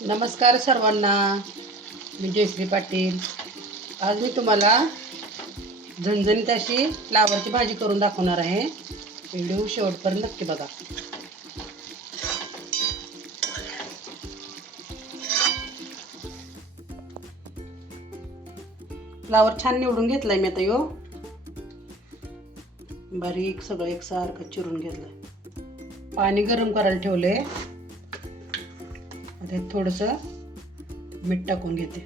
नमस्कार सर्वांना, मी जयश्री पाटील. आज मी तुम्हाला झणझणीत अशी फ्लावरची भाजी करून दाखवणार आहे. व्हिडिओ शेवटपर्यंत नक्की बघा. फ्लावर छान निवडून घेतलाय मी. आता यो बारीक सगळं एकसारखं चिरून घेतलंय. पाणी गरम करायला ठेवले. आता थोडंसं मीठ टाकून घेते.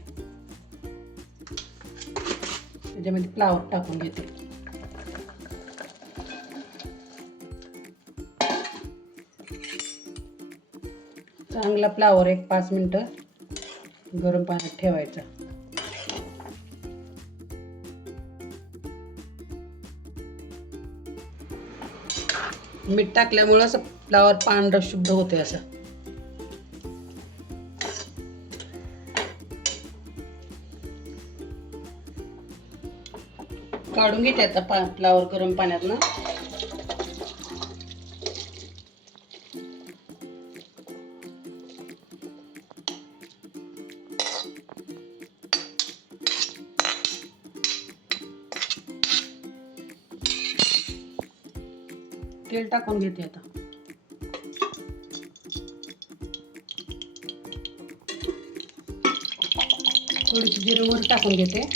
त्याच्यामध्ये फ्लावर टाकून घेते. चांगला फ्लावर एक 5 मिनिटं गरम पाण्यात ठेवायचा. मीठ टाकल्यामुळे असं फ्लावर पांढरं शुभ्र होते. असं काढून घेते आता फ्लावर गरम पाण्यातनं. तेल टाकून घेते आता. थोडीशी जिरे मोहरी टाकून घेते.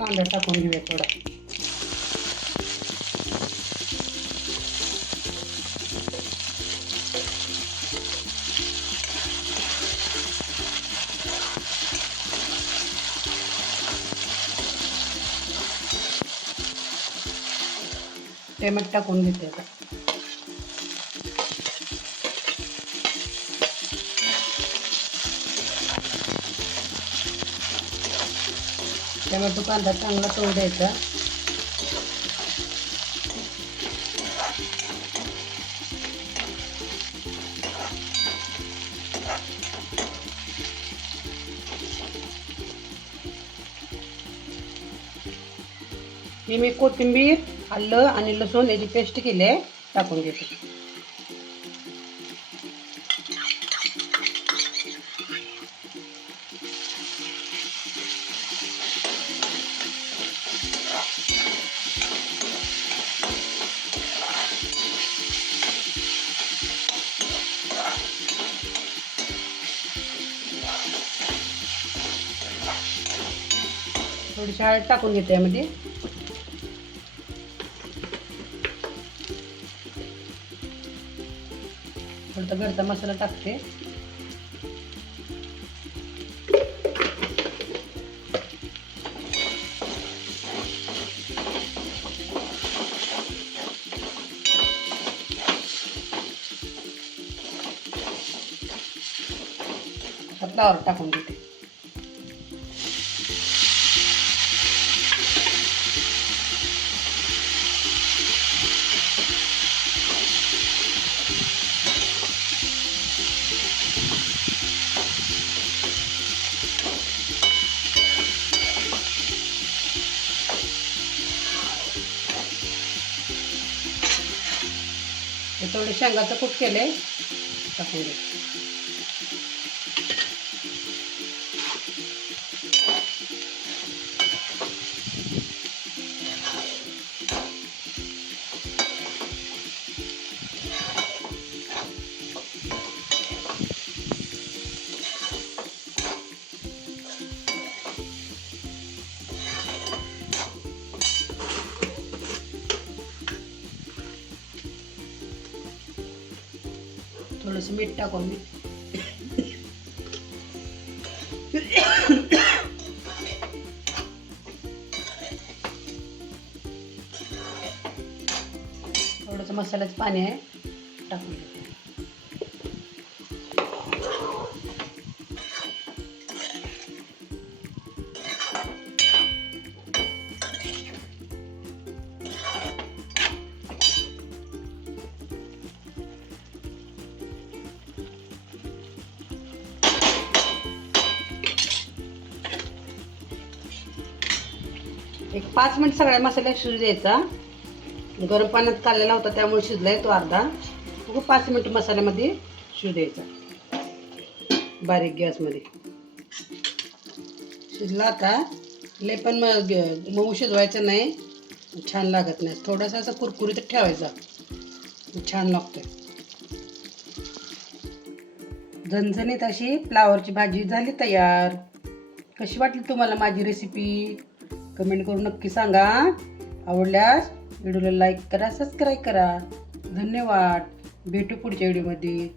कांदा टाकून घेऊया थोडा. टोमॅटो टाकून घेते आता. टोमॅटो कांदा चांगला तळू द्यायचा. मी कोथिंबीर, आलं आणि लसूण याची पेस्ट केली आहे, टाकून घेते. थोडीशी हळद टाकून घेते यामध्ये. थोडा घरचा मसाला टाकते. फ्लावर टाकून घेते. थोडे शेंगाचं कूट केले, टाकून घे. थोडंसं मीठ टाकून घे. थोडंसं मसाल्याचं पाणी आहे, टाकून घे. एक 5 मिनिट सगळ्या मसाल्यात शिजू द्यायचा. गरम पाण्यात काढलेला होता त्यामुळे शिजलाय तो अर्धा. 5 मिनिट मसाल्यामध्ये शिजू द्यायचा बारीक गॅसमध्ये. शिजला आता. लय पण मऊ शिजवायचं नाही, छान लागत नाही. थोडासा असं कुरकुरीत ठेवायचा, छान लागतोय. झणझणीत अशी फ्लावरची भाजी झाली तयार. कशी वाटली तुम्हाला माझी रेसिपी? कमेंट करून नक्की सांगा. आवडल्यास व्हिडिओला लाईक करा, सबस्क्राईब करा. धन्यवाद. भेटू पुढच्या व्हिडिओमध्ये.